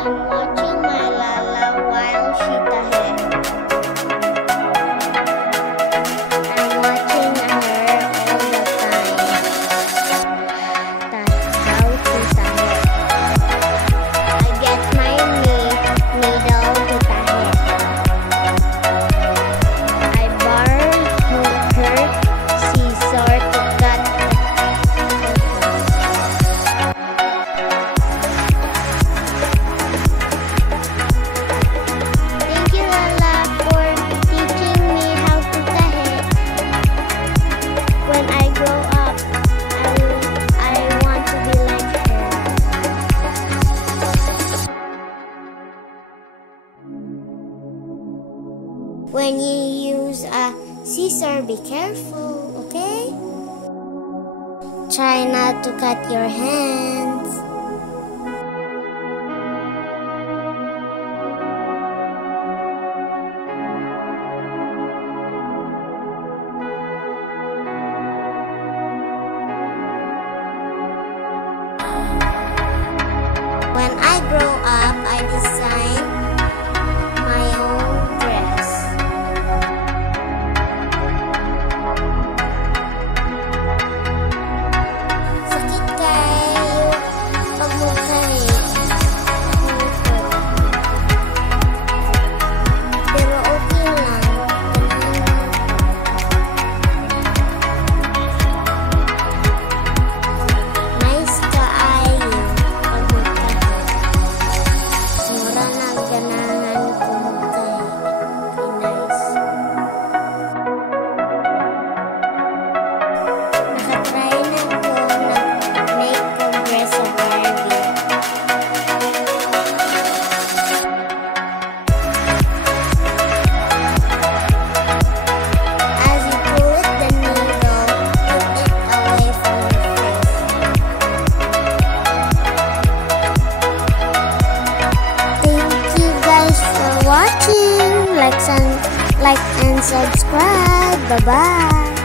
I'm watching my Lola while she tahe. I'm watching her all the time. That's how she tahe. I get my needle to tahe. I borrow her scissor to cut. Thank you, Lola, for teaching me how to tahe. When I grow up, I want to be like her. When you use a scissor, be careful, okay? Try not to cut your hands. When I grow up, I design my own dress. Sakit kayo pag magtahi. Pero okay lang. Nice kaayo pag magtahi. Mura na ganahan ko magtahi. Nice. Nakatry na ko nag-make progress sa Barbie. As you put the needle, put it away from your face. Thank you guys for watching. Like and subscribe. Bye bye.